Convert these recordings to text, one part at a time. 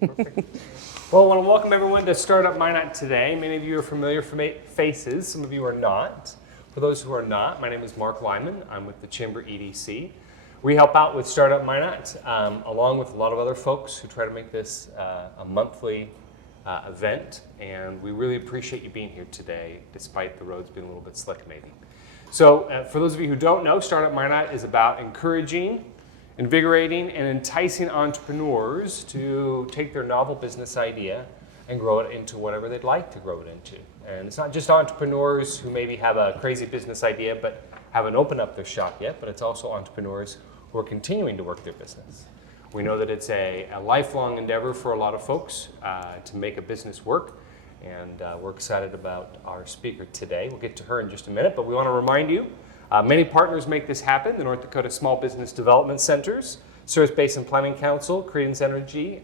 Perfect. Well, I want to welcome everyone to Startup Minot today. Many of you are familiar faces, some of you are not. For those who are not, my name is Mark Lyman. I'm with the Chamber EDC. We help out with Startup Minot, along with a lot of other folks who try to make this a monthly event, and we really appreciate you being here today, despite the roads being a little bit slick maybe. So for those of you who don't know, Startup Minot is about encouraging, invigorating, and enticing entrepreneurs to take their novel business idea and grow it into whatever they'd like to grow it into. And it's not just entrepreneurs who maybe have a crazy business idea but haven't opened up their shop yet, but it's also entrepreneurs who are continuing to work their business. We know that it's a lifelong endeavor for a lot of folks to make a business work, and we're excited about our speaker today. We'll get to her in just a minute, but we want to remind you, many partners make this happen. The North Dakota Small Business Development Centers, Service Basin Planning Council, Credence Energy,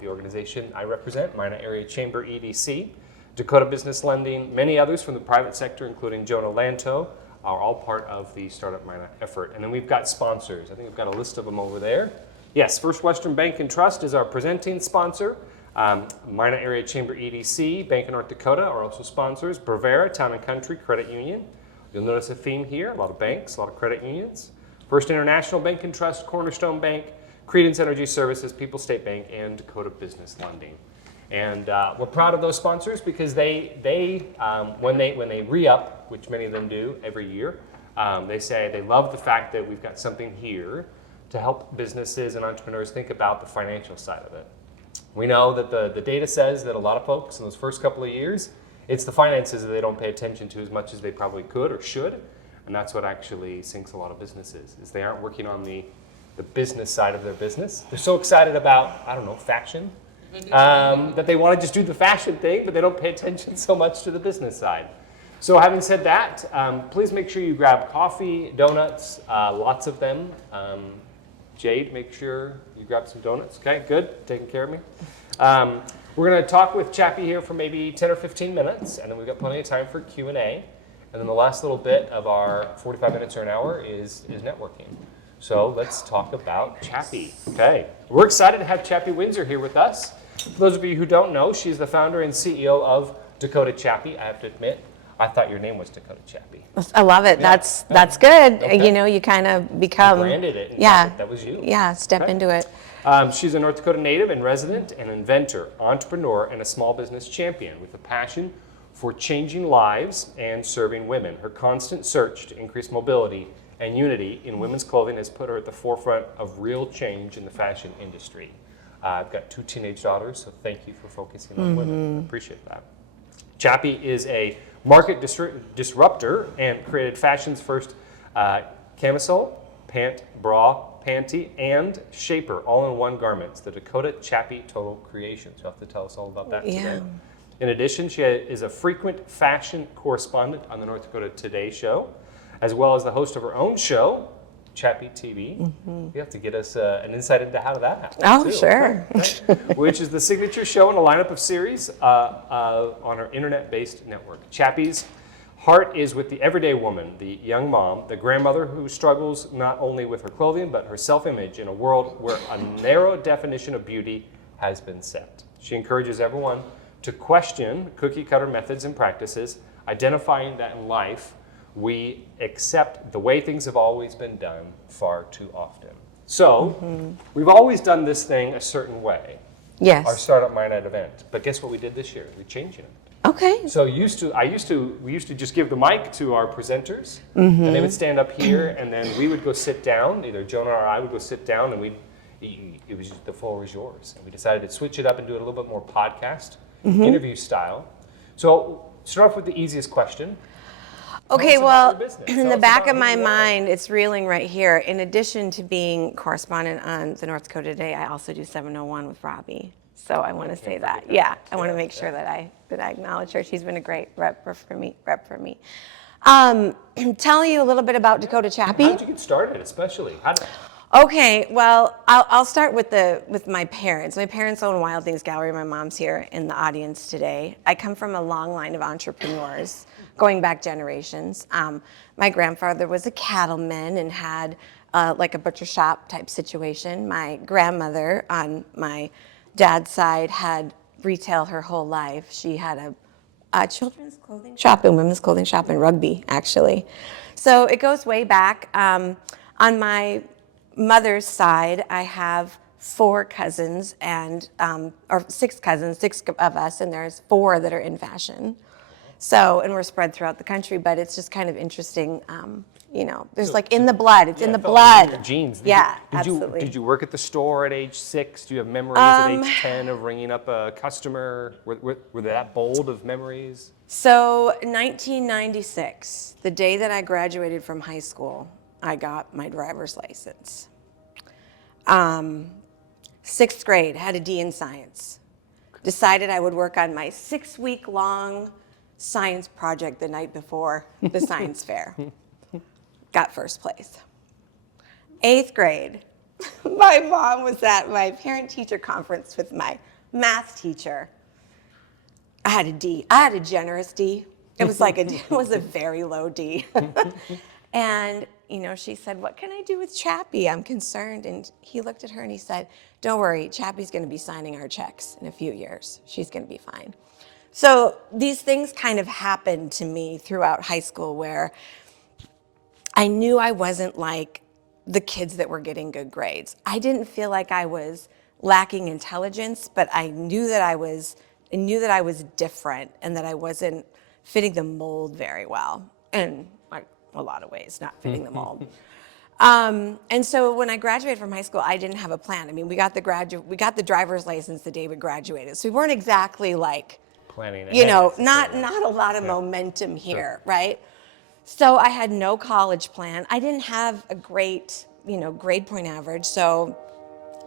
the organization I represent, Minot Area Chamber EDC, Dakota Business Lending, many others from the private sector, including Jonah Lanto, are all part of the Startup Minot effort. And then we've got sponsors. I think we've got a list of them over there. Yes, First Western Bank and Trust is our presenting sponsor. Minot Area Chamber EDC, Bank of North Dakota are also sponsors. Brevera Town and Country Credit Union. You'll notice a theme here, a lot of banks, a lot of credit unions. First International Bank and Trust, Cornerstone Bank, Credence Energy Services, People's State Bank, and Dakota Business Lending. And we're proud of those sponsors because they when they re-up, which many of them do every year, they say they love the fact that we've got something here to help businesses and entrepreneurs think about the financial side of it. We know that the data says that a lot of folks in those first couple of years, it's the finances that they don't pay attention to as much as they probably could or should, and that's what actually sinks a lot of businesses, is they aren't working on the business side of their business. They're so excited about, I don't know, fashion, that they want to just do the fashion thing, but they don't pay attention so much to the business side. So having said that, please make sure you grab coffee, donuts, lots of them. Jade, make sure you grab some donuts. Okay, good, taking care of me. We're going to talk with Chappy here for maybe 10 or 15 minutes, and then we've got plenty of time for Q&A. And then the last little bit of our 45 minutes or an hour is networking. So let's talk about Chappy. Okay, we're excited to have Chappy Windsor here with us. For those of you who don't know, she's the founder and CEO of Dakota Chappy. I have to admit, I thought your name was Dakota Chappy. I love it. Yeah. That's good. Okay. You know, you kind of become. You branded it. Yeah. That was you. Yeah, step into it. She's a North Dakota native and resident, an inventor, entrepreneur, and a small business champion with a passion for changing lives and serving women. Her constant search to increase mobility and unity in women's clothing has put her at the forefront of real change in the fashion industry. I've got 2 teenage daughters, so thank you for focusing on women. I appreciate that. Chappy is a market disruptor and created fashion's first camisole, pant, bra, panty, and shaper, all in one garment. It's the Dakota Chappy Total Creation. So you'll have to tell us all about that today. In addition, she is a frequent fashion correspondent on the North Dakota Today show, as well as the host of her own show, Chappy TV. You have to get us an insight into how that happened. Oh, too, sure. okay? Which is the signature show in a lineup of series on our internet-based network. Chappy's heart is with the everyday woman, the young mom, the grandmother who struggles not only with her clothing, but her self-image in a world where a narrow definition of beauty has been set. She encourages everyone to question cookie-cutter methods and practices, identifying that in life, we accept the way things have always been done far too often. So, we've always done this thing a certain way. Yes. Our Startup Minot event. But guess what we did this year? We're changing it. Okay. So we used to just give the mic to our presenters, and they would stand up here, and then we would go sit down. Either Jonah or I would go sit down, and the floor was yours. And we decided to switch it up and do it a little bit more podcast, interview style. So start off with the easiest question. Okay, well, in the back of my mind, it's reeling right here. In addition to being correspondent on the North Dakota Today, I also do 701 with Robbie. So I want to say that. Yeah, I want to make sure that I acknowledge her. She's been a great rep for me. Tell you a little bit about Dakota Chappy. How did you get started, especially? Okay, well, I'll start with my parents. My parents own Wild Things Gallery. My mom's here in the audience today. I come from a long line of entrepreneurs, going back generations. My grandfather was a cattleman and had like a butcher shop type situation. My grandmother on my dad's side had retail her whole life. She had a children's clothing shop and women's clothing shop in Rugby, actually. So it goes way back. On my mother's side, I have 4 cousins or 6 cousins, 6 of us, and there's 4 that are in fashion. So, and we're spread throughout the country, but it's just kind of interesting. There's like in the blood. It's in the blood. In your genes. Absolutely. Did you work at the store at age 6? Do you have memories at age 10 of ringing up a customer? Were they that bold of memories? So 1996, the day that I graduated from high school, I got my driver's license. 6th grade, had a D in science. Decided I would work on my 6-week-long science project the night before the science fair. Got first place. 8th grade, my mom was at my parent-teacher conference with my math teacher. I had a D. I had a generous D. It was it was a very low D. And, she said, "What can I do with Chappy? I'm concerned." And he looked at her and he said, "Don't worry, Chappy's going to be signing our checks in a few years. She's going to be fine." So these things kind of happened to me throughout high school where I knew I wasn't like the kids that were getting good grades. I didn't feel like I was lacking intelligence, but I knew that I was different and that I wasn't fitting the mold very well. And a lot of ways, not fitting the mold. And so when I graduated from high school, I didn't have a plan. I mean, we got the driver's license the day we graduated. So we weren't exactly like, planning ahead, not a lot of momentum here, right? So I had no college plan. I didn't have a great, grade point average. So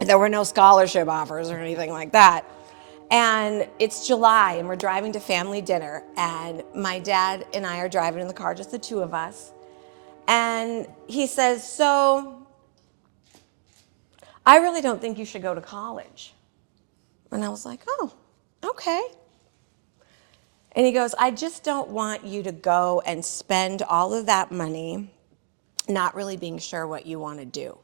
there were no scholarship offers or anything like that. And it's July and we're driving to family dinner and my dad and I are driving in the car, just the 2 of us. And he says, "So I really don't think you should go to college." And I was like, "Oh, okay." And he goes, "I just don't want you to go and spend all of that money not really being sure what you want to do.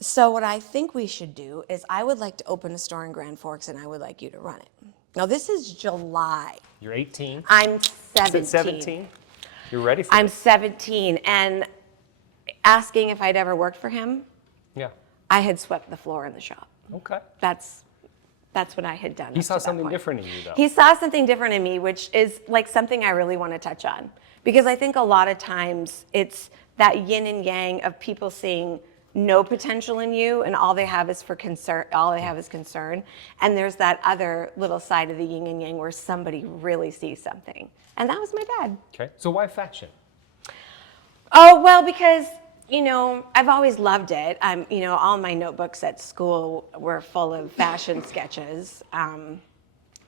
So what I think we should do is I would like to open a store in Grand Forks and I would like you to run it." Now this is July. You're 18? I'm 17. 17? You're ready for I'm it. 17 and asking if I'd ever worked for him, Yeah. I had swept the floor in the shop. Okay. That's what I had done. He up saw to that something point. different in you, though. He saw something different in me, which is like something I really want to touch on. Because I think a lot of times it's that yin and yang of people seeing no potential in you and all they have is concern. And there's that other little side of the yin and yang where somebody really sees something. And that was my dad. Okay. So why fashion? Oh, well, because, I've always loved it. All my notebooks at school were full of fashion sketches. I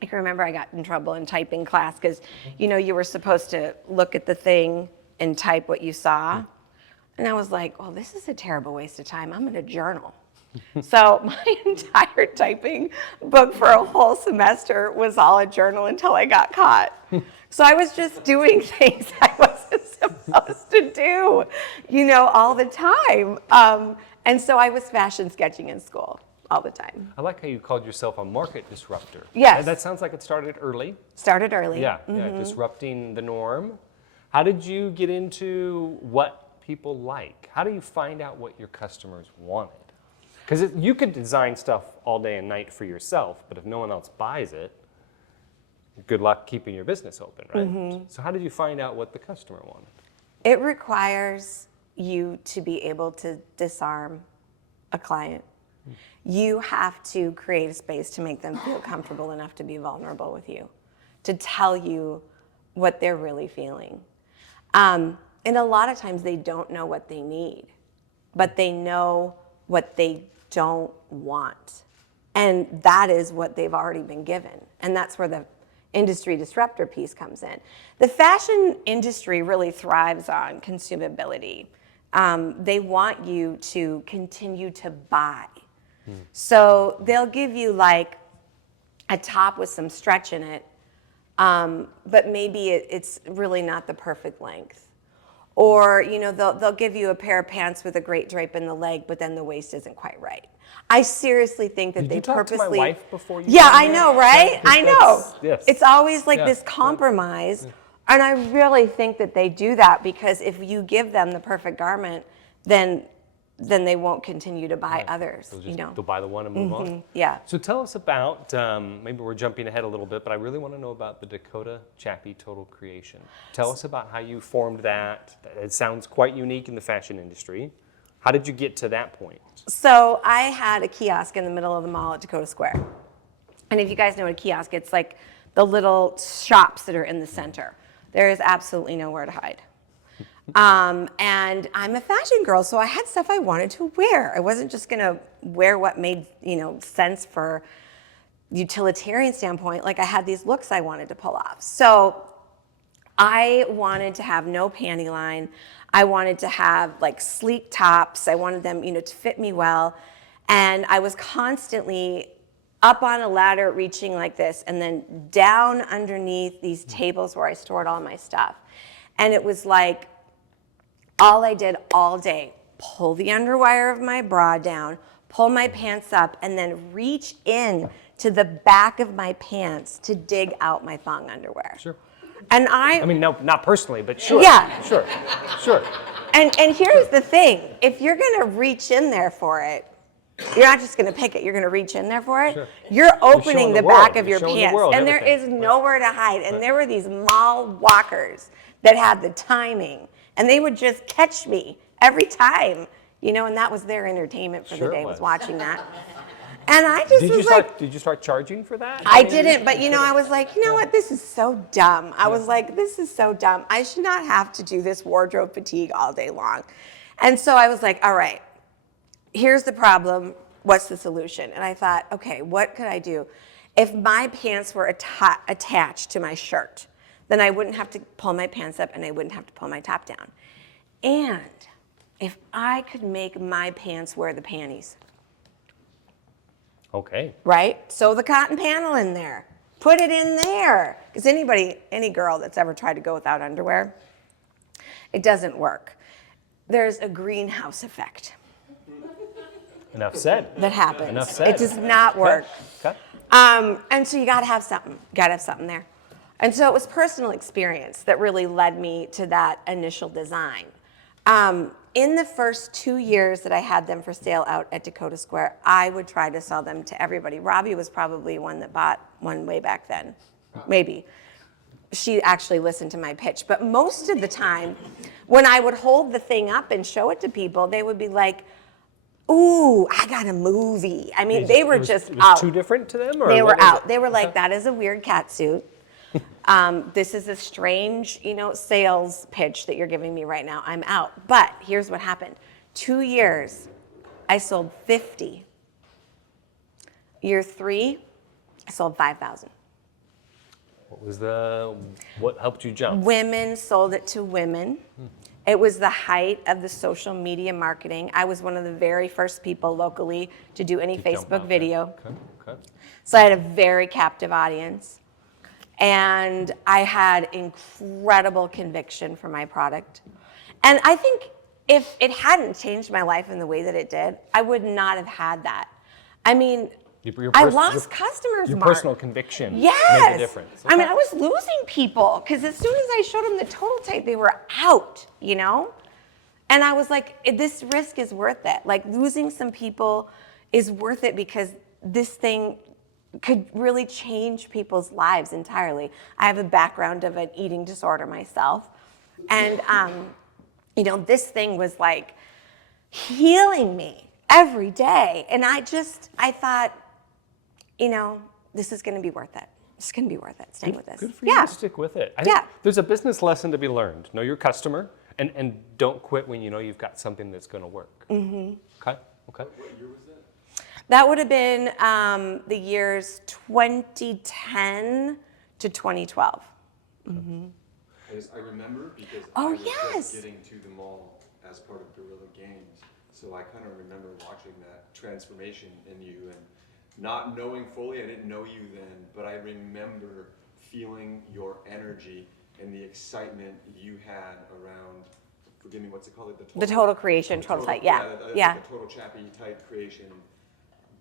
can remember I got in trouble in typing class because, you were supposed to look at the thing and type what you saw. And I was like, well, this is a terrible waste of time. I'm in a journal. So my entire typing book for a whole semester was all a journal until I got caught. So I was just doing things I wasn't supposed to do, all the time. And so I was fashion sketching in school all the time. I like how you called yourself a market disruptor. Yes. That sounds like it started early. Started early. Yeah, disrupting the norm. How did you get into what people like? How do you find out what your customers wanted? Because you could design stuff all day and night for yourself, but if no one else buys it, good luck keeping your business open, right? So how did you find out what the customer wanted? It requires you to be able to disarm a client. You have to create a space to make them feel comfortable enough to be vulnerable with you, to tell you what they're really feeling. And a lot of times they don't know what they need, but they know what they don't want. And that is what they've already been given. And that's where the industry disruptor piece comes in. The fashion industry really thrives on consumability. They want you to continue to buy. So they'll give you like a top with some stretch in it, but maybe it's really not the perfect length. Or they'll give you a pair of pants with a great drape in the leg, but then the waist isn't quite right. I seriously think that Did they you talk purposely. to my wife before you? Yeah, got I here? know, right? I know. Yes. It's always like Yeah. this compromise, and I really think that they do that because if you give them the perfect garment, then they won't continue to buy others. They'll buy the one and move on. Yeah. So tell us about, maybe we're jumping ahead a little bit, but I really want to know about the Dakota Chappy Total Creation. Tell us about how you formed that. It sounds quite unique in the fashion industry. How did you get to that point? So I had a kiosk in the middle of the mall at Dakota Square. And if you guys know what a kiosk, it's like the little shops that are in the center. There is absolutely nowhere to hide. And I'm a fashion girl, so I had stuff I wanted to wear. I wasn't just gonna wear what made sense for utilitarian standpoint. Like I had these looks I wanted to pull off. So I wanted to have no panty line. I wanted to have like sleek tops. I wanted them, to fit me well. And I was constantly up on a ladder reaching like this and then down underneath these tables where I stored all my stuff. And it was like all I did all day, pull the underwire of my bra down, pull my pants up, and then reach in to the back of my pants to dig out my thong underwear. Sure. And I mean, no, not personally, but sure. Yeah. Sure. And here's the thing, if you're gonna reach in there for it, you're not just gonna pick it, you're gonna reach in there for it. Sure. You're opening the back of You're your showing the pants. world And there everything. is nowhere to hide. And there were these mall walkers that had the timing. And they would just catch me every time, and that was their entertainment for Sure the it day, was was. watching that. And I just was like, Did you start charging for that? I didn't, but I was like, what, this is so dumb. I was like, this is so dumb. I should not have to do this wardrobe fatigue all day long. And so I was like, all right, here's the problem. What's the solution? And I thought, okay, what could I do? If my pants were attached to my shirt, then I wouldn't have to pull my pants up and I wouldn't have to pull my top down. And if I could make my pants wear the panties. Okay. Right? Sew the cotton panel in there. Put it in there. Because any girl that's ever tried to go without underwear, it doesn't work. There's a greenhouse effect. Enough said. That happens. Enough said. It does not work. Okay. And so you gotta have something. Gotta have something there. And so it was personal experience that really led me to that initial design. In the first 2 years that I had them for sale out at Dakota Square, I would try to sell them to everybody. Robbie was probably one that bought one way back then, maybe. She actually listened to my pitch. But most of the time, when I would hold the thing up and show it to people, they would be like, ooh, I got a movie. I mean, they were just out. Too different to them? Or They what were was out. it? They were like, that is a weird cat suit. This is a strange, sales pitch that you're giving me right now. I'm out. But here's what happened. 2 years, I sold 50. Year 3, I sold 5,000. What helped you jump? Women sold it to women. It was the height of the social media marketing. I was one of the very first people locally to do any To jump Facebook out video. there. Okay. So I had a very captive audience. And I had incredible conviction for my product. And I think if it hadn't changed my life in the way that it did, I would not have had that. I mean, I lost customers, Your Mark. personal conviction Yes. made a difference. I mean, I was losing people because as soon as I showed them the total type, they were out, And I was like, this risk is worth it. Like losing some people is worth it because this thing could really change people's lives entirely. I have a background of an eating disorder myself. And, this thing was like healing me every day. And I thought, this is going to be worth it. It's going to be worth it, staying with this. Good for you to stick with it. I think Yeah. there's a business lesson to be learned. Know your customer and don't quit when you know you've got something that's going to work. Mm-hmm. Okay. What year was that? That would have been the years 2010 to 2012. Mm-hmm. I remember because Oh, I was yes. just getting to the mall as part of Guerrilla Games. So I kind of remember watching that transformation in you and not knowing fully, I didn't know you then, but I remember feeling your energy and the excitement you had around, forgive me, what's it called? The total creation, total type, yeah. The total Chappy type creation.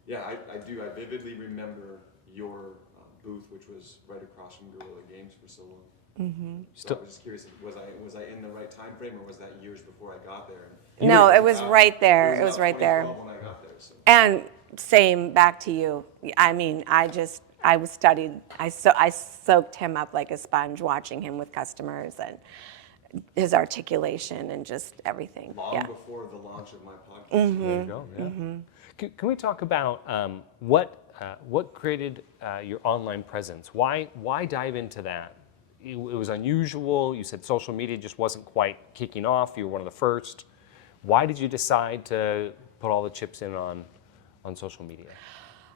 Yeah, I do. I vividly remember your booth, which was right across from Guerrilla Games for so long. Mm-hmm. So I was just curious, was I in the right time frame, or was that years before I got there? No, it was right there. It was right there. When I got there. So. And same back to you. I mean, I soaked him up like a sponge watching him with customers and his articulation and just everything. Long before the launch of my podcast. Mm-hmm. There you go. Yeah. Mm-hmm. Can we talk about what created your online presence? Why dive into that? It was unusual. You said social media just wasn't quite kicking off. You were one of the first. Why did you decide to put all the chips in on social media?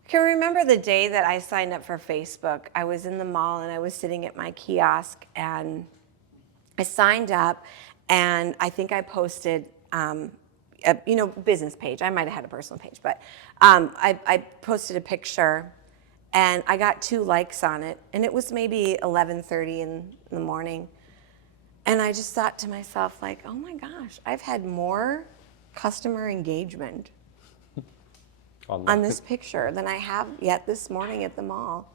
I can remember the day that I signed up for Facebook. I was in the mall and I was sitting at my kiosk and I signed up, and I think I posted a business page. I might have had a personal page, but I posted a picture and I got 2 likes on it, and it was maybe 11:30 in the morning. And I just thought to myself, like, oh my gosh, I've had more customer engagement on this picture than I have yet this morning at the mall.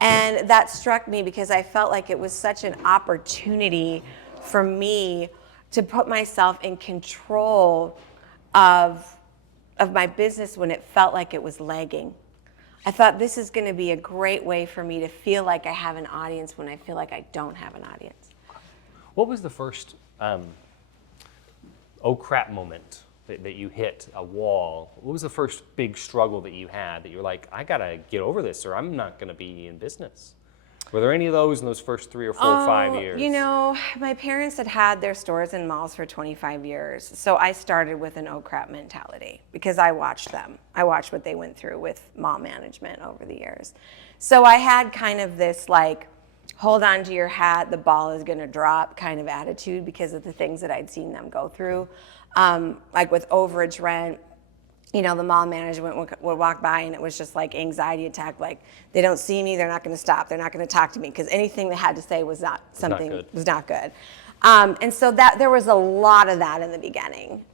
And that struck me because I felt like it was such an opportunity for me to put myself in control of my business when it felt like it was lagging. I thought this is going to be a great way for me to feel like I have an audience when I feel like I don't have an audience. What was the first oh crap moment that you hit a wall? What was the first big struggle that you had that you're like, I gotta get over this or I'm not gonna be in business? Were there any of those in those first 3 or 4 or 5 years? You know, my parents had their stores in malls for 25 years. So I started with an oh crap mentality because I watched them. I watched what they went through with mall management over the years. So I had kind of this like, hold on to your hat, the ball is gonna drop kind of attitude because of the things that I'd seen them go through. Like with overage rent, the mall management would walk by and it was just like anxiety attack. Like they don't see me, they're not going to stop, they're not going to talk to me because anything they had to say was not good. And so that there was a lot of that in the beginning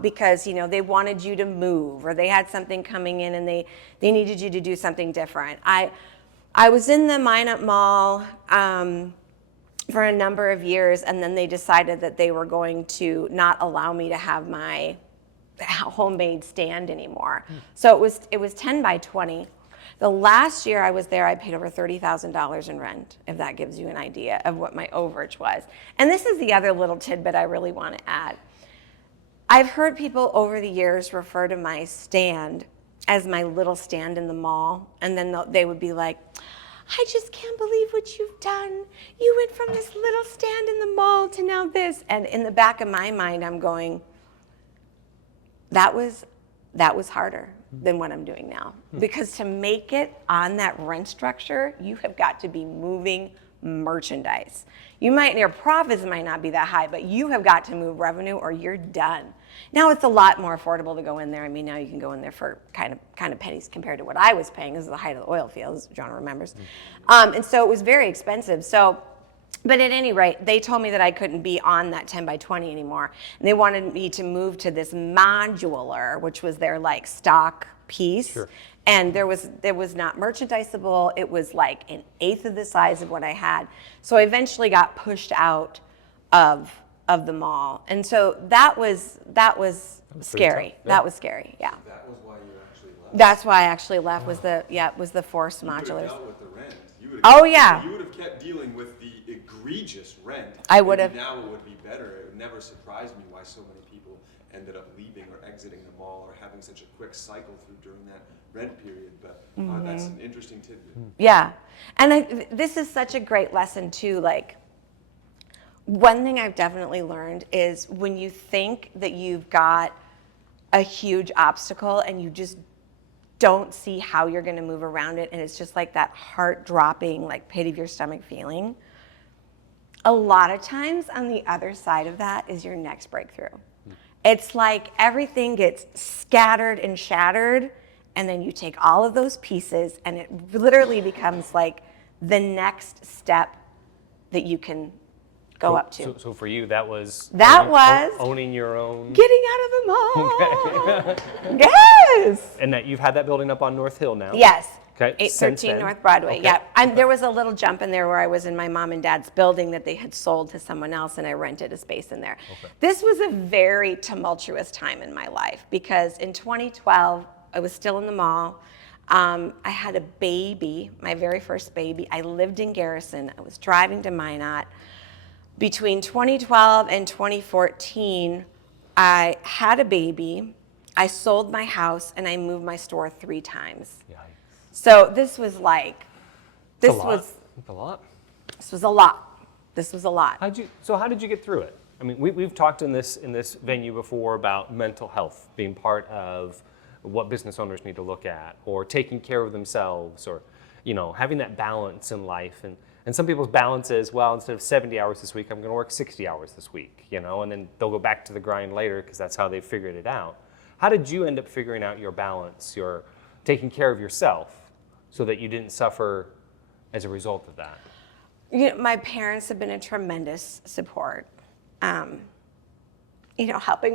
because they wanted you to move or they had something coming in and they needed you to do something different. I was in the Minot Mall for a number of years, and then they decided that they were going to not allow me to have my homemade stand anymore. So it was 10 by 20. The last year I was there, I paid over $30,000 in rent, if that gives you an idea of what my overage was. And this is the other little tidbit I really want to add. I've heard people over the years refer to my stand as my little stand in the mall, and then they would be like, I just can't believe what you've done. You went from this little stand in the mall to now this. And in the back of my mind, I'm going, that was harder than what I'm doing now. Because to make it on that rent structure, you have got to be moving merchandise. Your profits might not be that high, but you have got to move revenue or you're done. Now it's a lot more affordable to go in there. I mean, now you can go in there for kind of pennies compared to what I was paying. This is the height of the oil fields, John remembers. And so it was very expensive. But at any rate, they told me that I couldn't be on that 10 by 20 anymore. And they wanted me to move to this modular, which was their like stock piece. Sure. And it was not merchandisable. It was like an eighth of the size of what I had. So I eventually got pushed out of the mall. And so that was scary. Yeah. That was scary, yeah. That was why you actually left? That's why I actually left was the forced modulars. Dealt with the rent. Yeah. You would have kept dealing with the egregious rent. I would have. Now it would be better. It would never surprise me why so many people ended up leaving or exiting the mall or having such a quick cycle through during that rent period. But that's an interesting tidbit. Yeah. And this is such a great lesson too. Like, one thing I've definitely learned is when you think that you've got a huge obstacle and you just don't see how you're going to move around it, and it's just like that heart-dropping, like pit of your stomach feeling. A lot of times on the other side of that is your next breakthrough. It's like everything gets scattered and shattered, and then you take all of those pieces, and it literally becomes like the next step that you can go up to. So for you, that was owning your own. Getting out of the mall. Yes. And that you've had that building up on North Hill now. Yes. Okay. 813 North Broadway. Okay. Yeah. There was a little jump in there where I was in my mom and dad's building that they had sold to someone else, and I rented a space in there. Okay. This was a very tumultuous time in my life because in 2012, I was still in the mall. I had a baby, my very first baby. I lived in Garrison. I was driving to Minot. Between 2012 and 2014, I had a baby. I sold my house, and I moved my store 3 times. Yikes. So this was like, It's a lot. This was a lot. This was a lot. How did you get through it? I mean, we've talked in this venue before about mental health being part of what business owners need to look at, or taking care of themselves, or having that balance in life. And some people's balance is, well, instead of 70 hours this week, I'm going to work 60 hours this week, and then they'll go back to the grind later because that's how they figured it out. How did you end up figuring out your balance, your taking care of yourself, so that you didn't suffer as a result of that? My parents have been a tremendous support, helping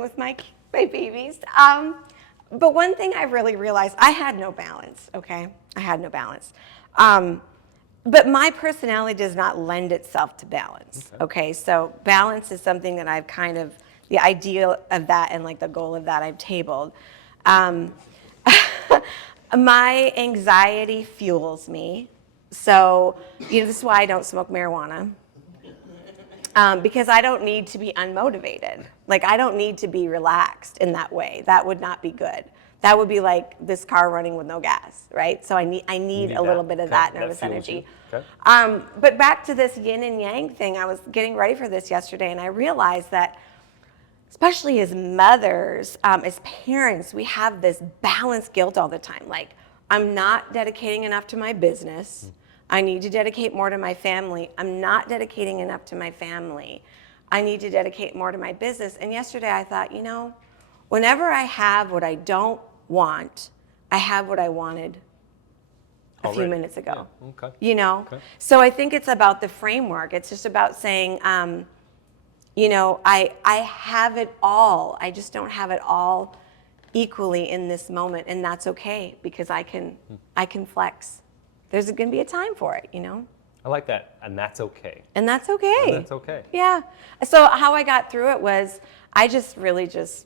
with my babies. But one thing I really realized, I had no balance, okay? I had no balance. But my personality does not lend itself to balance, okay? So balance is something that I've kind of, the ideal of that and like the goal of that I've tabled. My anxiety fuels me. So, this is why I don't smoke marijuana. Because I don't need to be unmotivated. Like, I don't need to be relaxed in that way. That would not be good. That would be like this car running with no gas, right? So I need a little bit of that nervous energy. Okay. But back to this yin and yang thing, I was getting ready for this yesterday, and I realized that especially as mothers, as parents, we have this balance guilt all the time. Like, I'm not dedicating enough to my business. I need to dedicate more to my family. I'm not dedicating enough to my family. I need to dedicate more to my business. And yesterday I thought, whenever I have what I don't want, I have what I wanted a few minutes ago. Yeah. Okay. So I think it's about the framework. It's just about saying, I have it all. I just don't have it all equally in this moment, and that's okay because I can flex. There's going to be a time for it, I like that, and that's okay. And that's okay. And that's okay. Yeah. So how I got through it was I just really just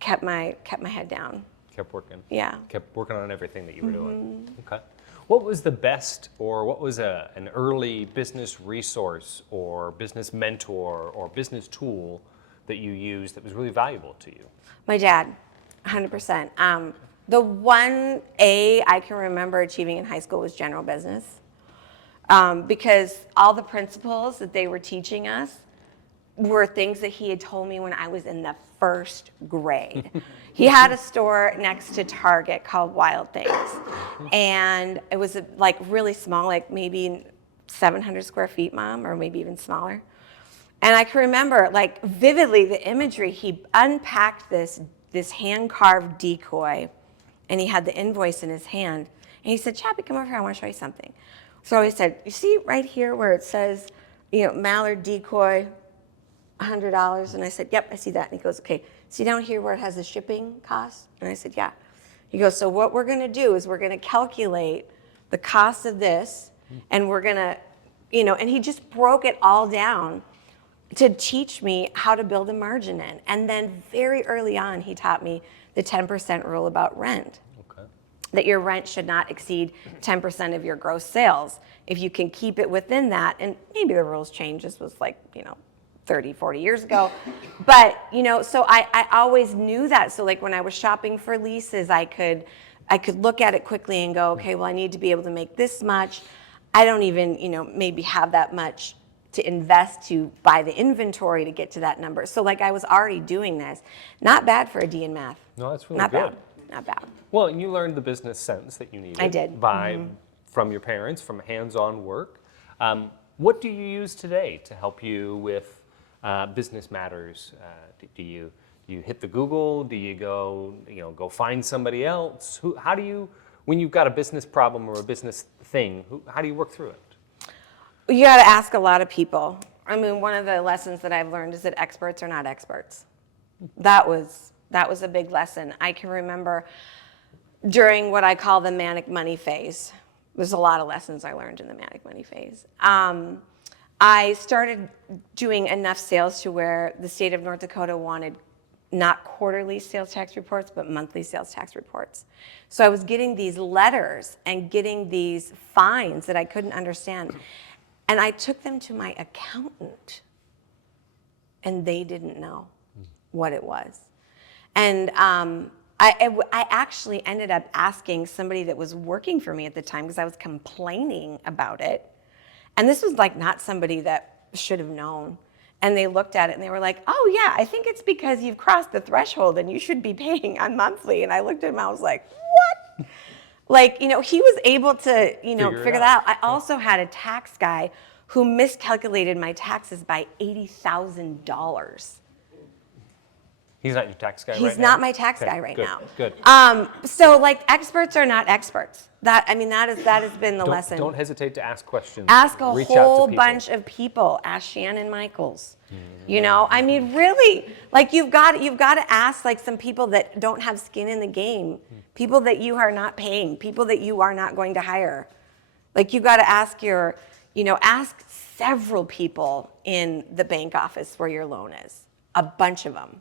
kept my head down. Kept working. Yeah. Kept working on everything that you were doing. Okay. What was the best, or what was an early business resource or business mentor or business tool that you used that was really valuable to you? My dad, 100%. The one A I can remember achieving in high school was general business, because all the principles that they were teaching us were things that he had told me when I was in the first grade. He had a store next to Target called Wild Things, and it was like really small, like maybe 700 square feet, Mom, or maybe even smaller. And I can remember like vividly the imagery. He unpacked this hand-carved decoy, and he had the invoice in his hand. And he said, Chappy, come over here, I want to show you something. So he said, you see right here where it says, Mallard decoy, $100? And I said, yep, I see that. And he goes, okay, see down here where it has the shipping cost? And I said, yeah. He goes, so what we're going to do is we're going to calculate the cost of this, and we're going to, and he just broke it all down to teach me how to build a margin in. And then very early on, he taught me the 10% rule about rent. Okay. That your rent should not exceed 10% of your gross sales. If you can keep it within that, and maybe the rules changed, this was like, 30, 40 years ago. But, so I always knew that. So like when I was shopping for leases, I could look at it quickly and go, okay, well, I need to be able to make this much. I don't even, maybe have that much to invest to buy the inventory to get to that number. So like I was already doing this. Not bad for a D in math. No, that's really not good. Not bad. Well, and you learned the business sense that you needed. I did. From your parents, from hands-on work. What do you use today to help you with business matters? Do you hit the Google? Do you go find somebody else? How do you, when you've got a business problem or a business thing, how do you work through it? You got to ask a lot of people. I mean, one of the lessons that I've learned is that experts are not experts. That was a big lesson. I can remember during what I call the manic money phase. There's a lot of lessons I learned in the manic money phase. I started doing enough sales to where the state of North Dakota wanted not quarterly sales tax reports, but monthly sales tax reports. So I was getting these letters and getting these fines that I couldn't understand. And I took them to my accountant, and they didn't know what it was. And I actually ended up asking somebody that was working for me at the time, because I was complaining about it. And this was like not somebody that should have known. And they looked at it and they were like, oh yeah, I think it's because you've crossed the threshold and you should be paying on monthly. And I looked at him, I was like, what? Like, he was able to, figure that out. I also had a tax guy who miscalculated my taxes by $80,000. He's not your tax guy right now? He's not my tax guy right now. Good. So like experts are not experts. That has been the lesson. Don't hesitate to ask questions. Ask a Reach out to whole people. bunch of people. Ask Shannon Michaels. I mean, really, like you've got to ask like some people that don't have skin in the game, people that you are not paying, people that you are not going to hire. Like you got to ask ask several people in the bank office where your loan is. A bunch of them.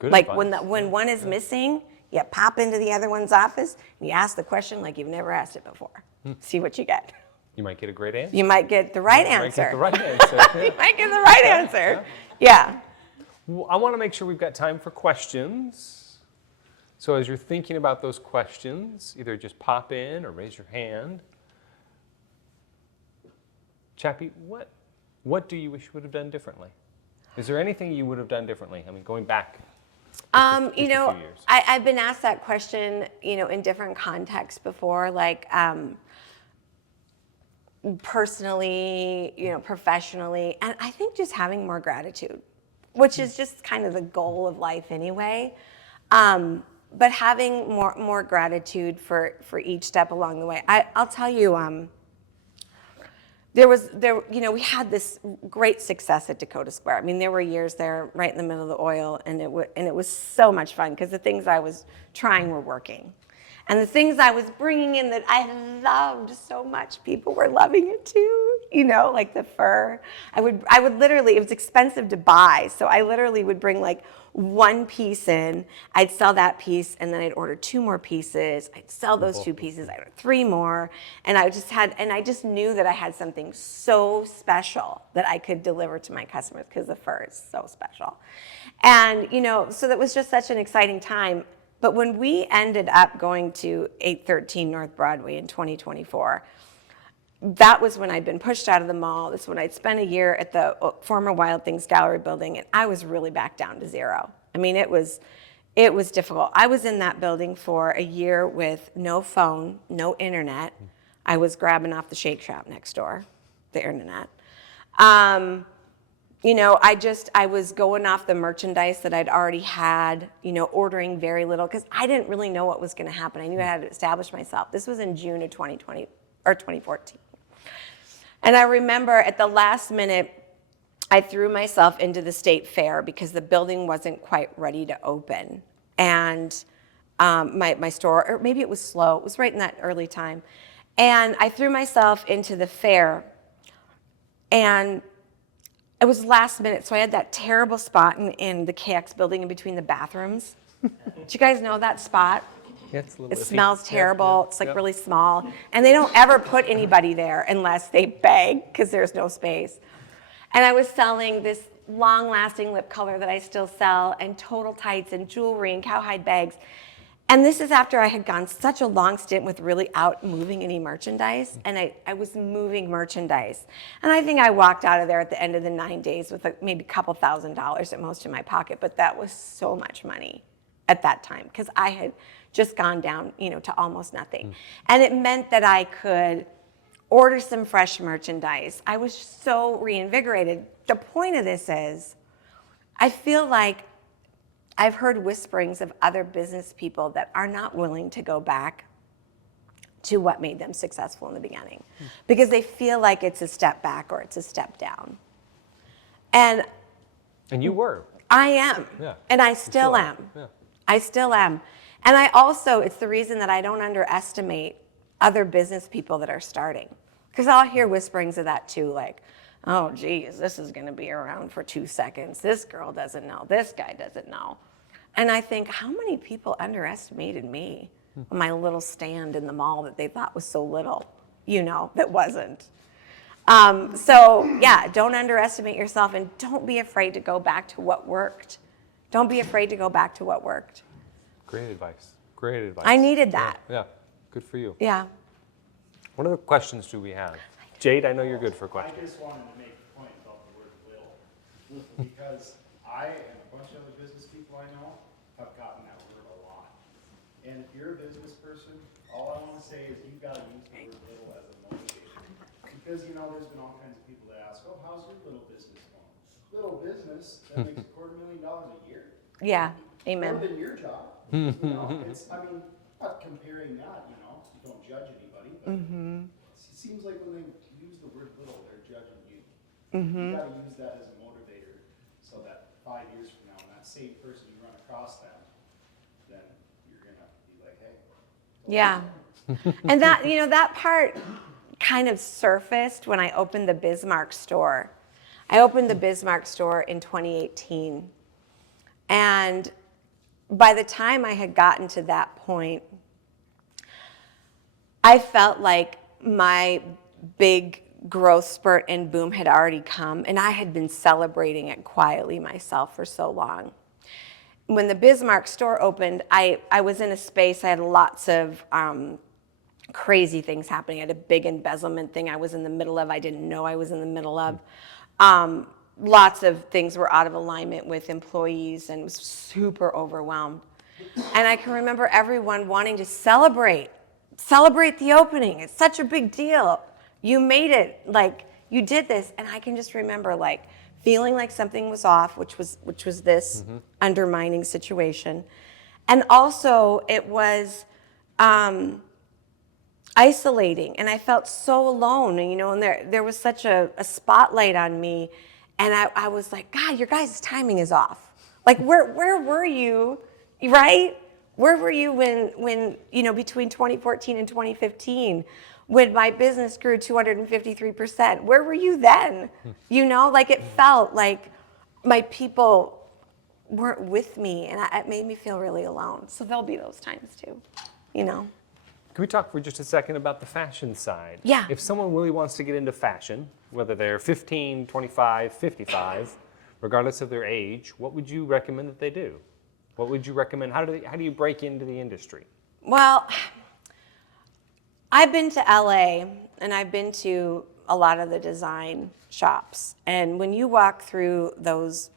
Good like advice. when one is missing, you pop into the other one's office and you ask the question like you've never asked it before. See what you get. You might get a great answer. You might get the right answer. You might get the right answer. You might get the right answer. Yeah. Well, I want to make sure we've got time for questions. So as you're thinking about those questions, either just pop in or raise your hand. Chappy, what do you wish you would have done differently? Is there anything you would have done differently? I mean, going back. Just a few years. I've been asked that question, in different contexts before, like personally, professionally, and I think just having more gratitude, which is just kind of the goal of life anyway. But having more gratitude for each step along the way. I'll tell you, we had this great success at Dakota Square. I mean, there were years there right in the middle of the oil, and it was so much fun because the things I was trying were working. And the things I was bringing in that I loved so much, people were loving it too, like the fur. I would literally, it was expensive to buy, so I literally would bring like one piece in, I'd sell that piece, and then I'd order 2 more pieces, I'd sell those 2 pieces, I'd order 3 more, and I just knew that I had something so special that I could deliver to my customers because the fur is so special. And, so that was just such an exciting time. But when we ended up going to 813 North Broadway in 2024, that was when I'd been pushed out of the mall. This is when I'd spent a year at the former Wild Things Gallery building, and I was really back down to zero. I mean, it was difficult. I was in that building for a year with no phone, no internet. I was grabbing off the Shake Shack next door, the internet. I was going off the merchandise that I'd already had, ordering very little because I didn't really know what was going to happen. I knew I had to establish myself. This was in June of 2020 or 2014. And I remember at the last minute, I threw myself into the state fair because the building wasn't quite ready to open. And my store, or maybe it was slow, it was right in that early time. And I threw myself into the fair, and it was last minute, so I had that terrible spot in the KX building in between the bathrooms. Do you guys know that spot? Yeah, it's a little It iffy. smells terrible. Yeah, It's like really small. And they don't ever put anybody there unless they beg because there's no space. And I was selling this long-lasting lip color that I still sell, and total tights and jewelry and cowhide bags. And this is after I had gone such a long stint with really out moving any merchandise, and I was moving merchandise. And I think I walked out of there at the end of the 9 days with maybe a couple $1,000s at most in my pocket, but that was so much money at that time because I had just gone down, to almost nothing. And it meant that I could order some fresh merchandise. I was so reinvigorated. The point of this is, I feel like I've heard whisperings of other business people that are not willing to go back to what made them successful in the beginning because they feel like it's a step back or it's a step down. And And you were. I am. Yeah. And I still am. Yeah. I still am. And I also, it's the reason that I don't underestimate other business people that are starting. Because I'll hear whisperings of that too, like, oh, geez, this is going to be around for 2 seconds. This girl doesn't know. This guy doesn't know. And I think, how many people underestimated me on my little stand in the mall that they thought was so little, that wasn't. So yeah, don't underestimate yourself, and don't be afraid to go back to what worked. Don't be afraid to go back to what worked. Great advice. Great advice. I needed that. Yeah. Good for you. Yeah. What other questions do we have? Jade, I know you're good for questions. I just wanted to make a point about the word little, because I and a bunch of other business people I know have gotten that word a lot. And if you're a business person, all I want to say is you've got to use the word little as a motivator. Because, there's been all kinds of people that ask, oh, how's your little business going? Little business that makes $250,000 a year. Yeah. Amen. More than your job. It's, not comparing that, don't judge anybody, but it seems like when they use the word little, they're judging you. You gotta use that as a motivator, so that 5 years from now, when that same person you run across them, then you're gonna be like, hey. Yeah. And that, that part kind of surfaced when I opened the Bismarck store. I opened the Bismarck store in 2018. And by the time I had gotten to that point, I felt like my big growth spurt and boom had already come, and I had been celebrating it quietly myself for so long. When the Bismarck store opened, I was in a space, I had lots of crazy things happening. I had a big embezzlement thing I was in the middle of, I didn't know I was in the middle of. Lots of things were out of alignment with employees and was super overwhelmed. And I can remember everyone wanting to celebrate the opening. It's such a big deal. You made it, you did this. And I can just remember feeling like something was off, which was this undermining situation. And also it was isolating, and I felt so alone, and there was such a spotlight on me. And I was like, God, your guys' timing is off. Where were you, right? Where were you when between 2014 and 2015, when my business grew 253%? Where were you then? It felt like my people weren't with me, and it made me feel really alone. So there'll be those times too, Can we talk for just a second about the fashion side? Yeah. If someone really wants to get into fashion, whether they're 15, 25, 55, regardless of their age, what would you recommend that they do? What would you recommend? How do you break into the industry? Well, I've been to LA, and I've been to a lot of the design shops. And when you walk through those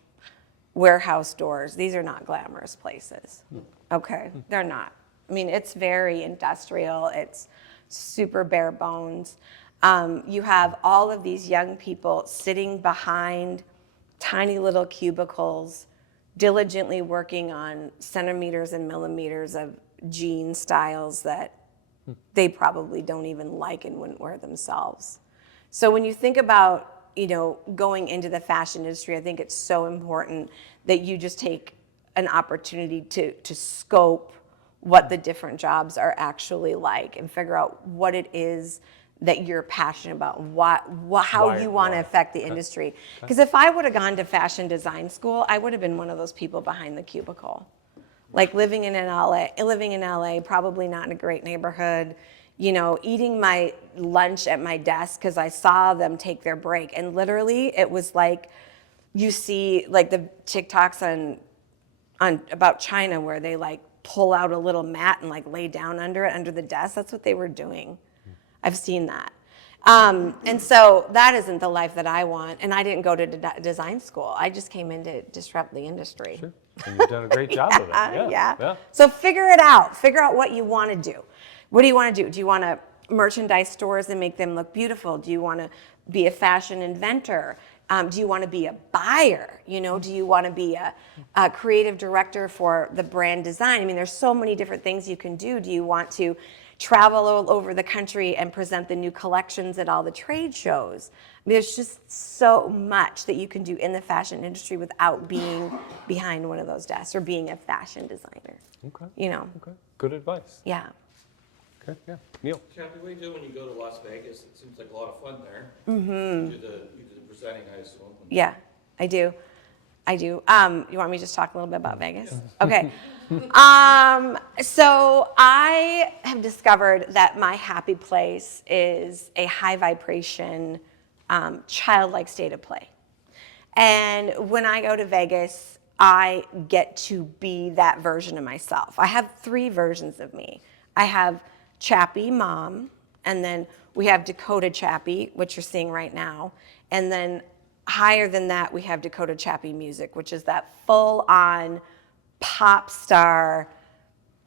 warehouse doors, these are not glamorous places. Okay, they're not. I mean, it's very industrial. It's super bare bones. You have all of these young people sitting behind tiny little cubicles, diligently working on centimeters and millimeters of jean styles that they probably don't even like and wouldn't wear themselves. So when you think about, going into the fashion industry, I think it's so important that you just take an opportunity to scope what the different jobs are actually like and figure out what it is that you're passionate about, how you want to affect the industry. Because if I would have gone to fashion design school, I would have been one of those people behind the cubicle. Living in LA, probably not in a great neighborhood, eating my lunch at my desk because I saw them take their break. And literally it was like, you see the TikToks on about China where they pull out a little mat and lay down under it, under the desk. That's what they were doing. I've seen that. And so that isn't the life that I want. And I didn't go to design school. I just came in to disrupt the industry. Sure. And you've done a great job of it. Yeah. So figure it out. Figure out what you want to do. What do you want to do? Do you want to merchandise stores and make them look beautiful? Do you want to be a fashion inventor? Do you want to be a buyer? Do you want to be a creative director for the brand design? I mean, there's so many different things you can do. Do you want to travel all over the country and present the new collections at all the trade shows. There's just so much that you can do in the fashion industry without being behind one of those desks or being a fashion designer. Okay. You know? Okay. Good advice. Yeah. Okay. Yeah. Neil. Chappy, what do you do when you go to Las Vegas? It seems like a lot of fun there. Mm-hmm. You do the presenting, I assume. Yeah, I do. You want me to just talk a little bit about Vegas? Okay. So I have discovered that my happy place is a high vibration, childlike state of play. And when I go to Vegas, I get to be that version of myself. I have 3 versions of me. I have Chappy mom, and then we have Dakota Chappy, which you're seeing right now, and then higher than that, we have Dakota Chappy music, which is that full-on pop star,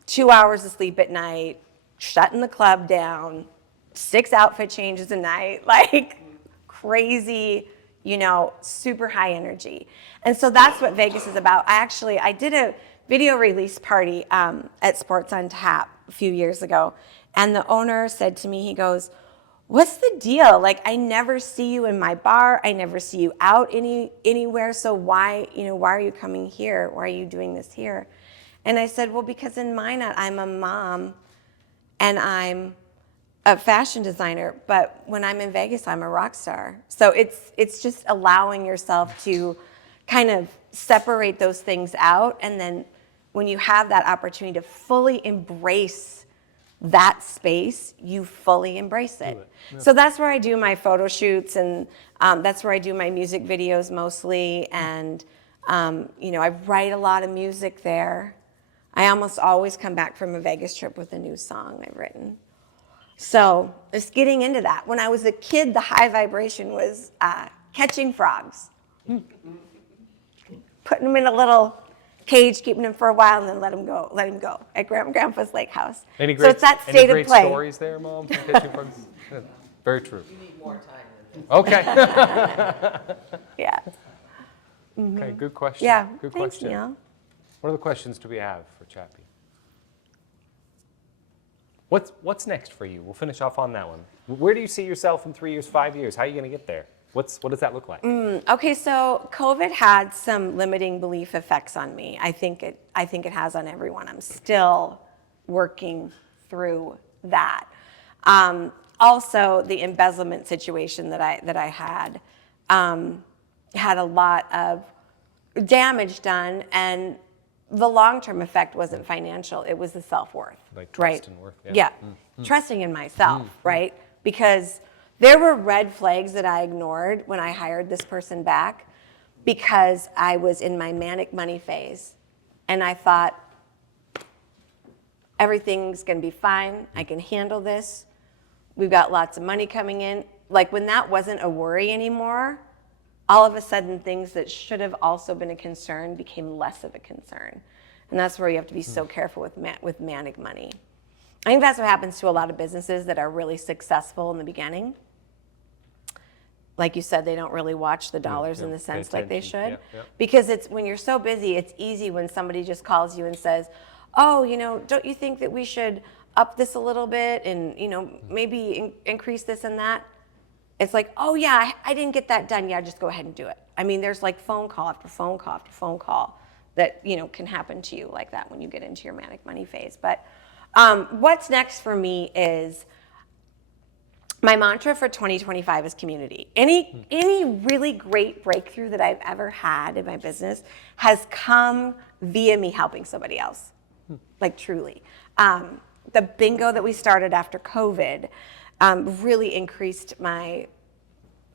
2 hours of sleep at night, shutting the club down, 6 outfit changes a night, like crazy, you know, super high energy. And so that's what Vegas is about. I did a video release party at Sports on Tap a few years ago, and the owner said to me, he goes, "What's the deal? Like, I never see you in my bar. I never see you out anywhere. So why are you coming here? Why are you doing this here?" And I said, "Well, because in Minot, I'm a mom and I'm a fashion designer, but when I'm in Vegas, I'm a rock star." So it's just allowing yourself to kind of separate those things out, and then when you have that opportunity to fully embrace that space, you fully embrace it. Yeah. So that's where I do my photo shoots, and that's where I do my music videos mostly. And I write a lot of music there. I almost always come back from a Vegas trip with a new song I've written. So just getting into that. When I was a kid, the high vibration was catching frogs, putting them in a little cage, keeping him for a while, and then let him go at Grandpa's lake house. So it's that state of play. Any great stories there, Mom? From Catching Frogs? Very true. You need more time than this. Okay. Yeah. Okay, good question. Yeah. Good Thanks, question. Neil. What other questions do we have for Chappy? What's next for you? We'll finish off on that one. Where do you see yourself in 3 years, 5 years? How are you going to get there? What does that look like? Okay, so COVID had some limiting belief effects on me. I think it has on everyone. I'm still working through that. Also, the embezzlement situation that I had had a lot of damage done, and the long-term effect wasn't financial. It was the self-worth, Like trust right? and worth, Yeah, trusting in myself, right? Because there were red flags that I ignored when I hired this person back because I was in my manic money phase. And I thought, everything's going to be fine. I can handle this. We've got lots of money coming in. Like, when that wasn't a worry anymore, all of a sudden things that should have also been a concern became less of a concern. And that's where you have to be so careful with manic money. I think that's what happens to a lot of businesses that are really successful in the beginning. Like you said, they don't really watch the dollars in the cents like they should. Yeah. Because it's when you're so busy, it's easy when somebody just calls you and says, "Oh, don't you think that we should up this a little bit and, maybe increase this and that?" It's like, "Oh yeah, I didn't get that done. Yeah, just go ahead and do it." I mean, there's like phone call after phone call after phone call that, can happen to you like that when you get into your manic money phase. But what's next for me is, my mantra for 2025 is community. Any really great breakthrough that I've ever had in my business has come via me helping somebody else, like truly. The bingo that we started after COVID really increased my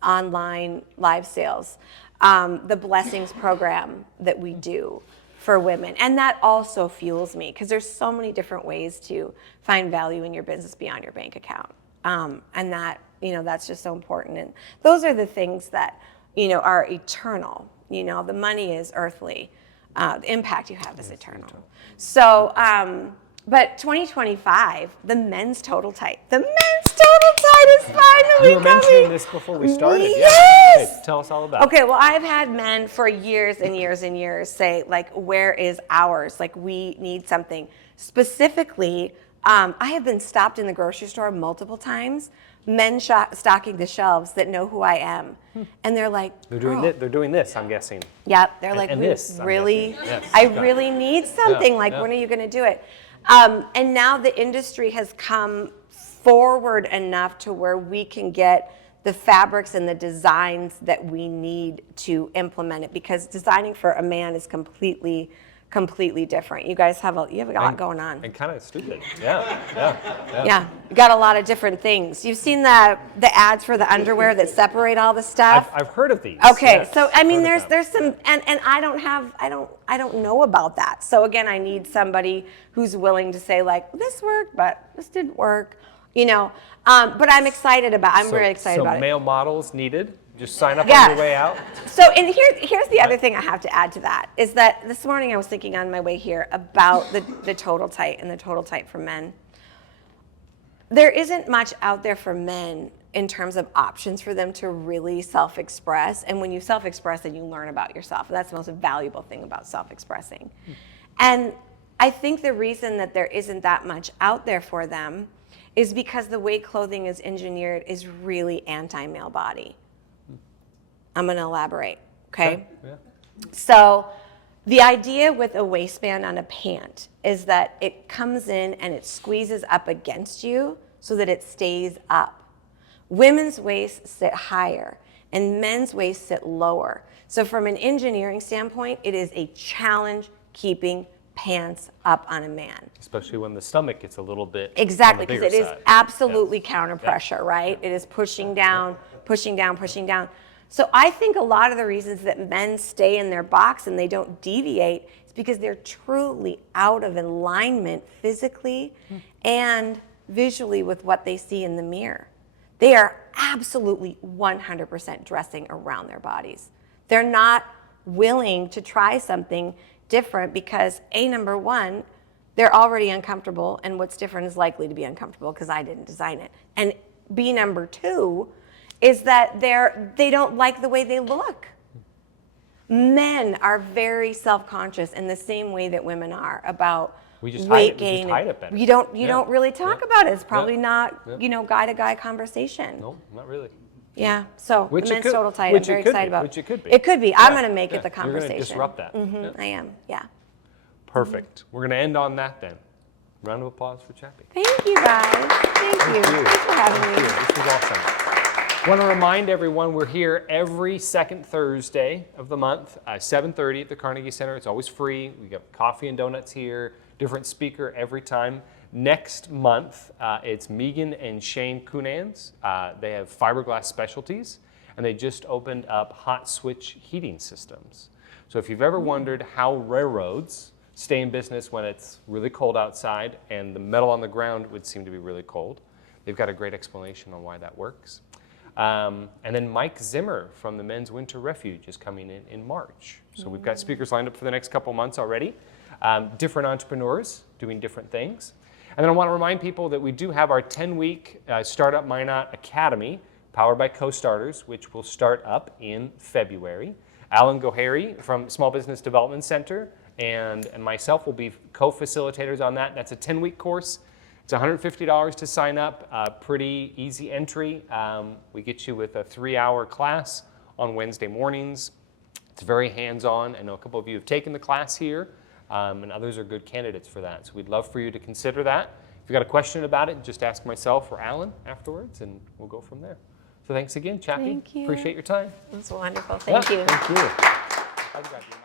online live sales. The blessings program that we do for women, and that also fuels me because there's so many different ways to find value in your business beyond your bank account. And that, that's just so important. And those are the things that, are eternal. The money is earthly. The impact you have is eternal. So, but 2025, the men's total tide. The men's total tide is finally You were coming. mentioning this before we started. Yes. Yeah. Hey, tell us all about it. Okay, well, I've had men for years and years and years say, like, where is ours? Like, we need something. Specifically, I have been stopped in the grocery store multiple times, men stocking the shelves that know who I am. And they're like, They're doing "Girl." they're doing this, I'm guessing. Yep, they're like, and "We this, I'm really, guessing. Yes, I got it. really need something. Like, yeah. when are you going to do it?" And now the industry has come forward enough to where we can get the fabrics and the designs that we need to implement it, because designing for a man is completely different. You guys have a lot going on. And kind of stupid. Yeah. Yeah, you got a lot of different things. You've seen the ads for the underwear that separate all the stuff. I've heard of these. Okay, yes. so I mean, Heard of there's some, and I don't know about that. So again, I need somebody who's willing to say, like, well, this worked, but this didn't work, you know. But I'm excited about. I'm very excited about it. So male models needed. Just sign up Yes. on your way out. So, and here's the other thing I have to add to that, is that this morning I was thinking on my way here about the total tight and the total tight for men. There isn't much out there for men in terms of options for them to really self-express. And when you self-express, then you learn about yourself. That's the most valuable thing about self-expressing. And I think the reason that there isn't that much out there for them is because the way clothing is engineered is really anti-male body. I'm going to elaborate, okay? Yeah. So the idea with a waistband on a pant is that it comes in and it squeezes up against you so that it stays up. Women's waists sit higher and men's waists sit lower. So from an engineering standpoint, it is a challenge keeping pants up on a man. Especially when the stomach gets a little bit Exactly, on the because bigger it is side. absolutely counter pressure, right? It is pushing down, pushing down, pushing down. So I think a lot of the reasons that men stay in their box and they don't deviate is because they're truly out of alignment physically and visually with what they see in the mirror. They are absolutely 100% dressing around their bodies. They're not willing to try something different because number one, they're already uncomfortable, and what's different is likely to be uncomfortable because I didn't design it. And B, number two, is that they don't like the way they look. Men are very self-conscious in the same way that women are about weight gain. We just hide it better. You don't really talk about it. It's probably not, guy-to-guy conversation. No, not really. Yeah, so Which the it men's could- total tight, I'm which it very could be, excited about. which it could be. It could be. I'm going to make it the You're conversation. going to disrupt that. I am, yeah. Perfect. We're going to end on that then. Round of applause for Chappy. Thank you, guys. Thank you. Thanks for having me. This was awesome. Want to remind everyone we're here every second Thursday of the month, 7:30 at the Carnegie Center. It's always free. We got coffee and donuts here, different speaker every time. Next month, it's Megan and Shane Cunans. They have fiberglass specialties, and they just opened up hot switch heating systems. So if you've ever wondered how railroads stay in business when it's really cold outside and the metal on the ground would seem to be really cold, they've got a great explanation on why that works. And then Mike Zimmer from the Men's Winter Refuge is coming in March. So we've got speakers lined up for the next couple months already. Different entrepreneurs doing different things. And then I want to remind people that we do have our 10-week Startup Minot Academy powered by Co-Starters, which will start up in February. Alan Gohary from Small Business Development Center and myself will be co-facilitators on that. That's a 10-week course. It's $150 to sign up, pretty easy entry. We get you with a 3-hour class on Wednesday mornings. It's very hands-on. I know a couple of you have taken the class here, and others are good candidates for that. So we'd love for you to consider that. If you've got a question about it, just ask myself or Alan afterwards, and we'll go from there. So thanks again, Chappy. Thank you. Appreciate your time. It was wonderful. Thank you. Thank you.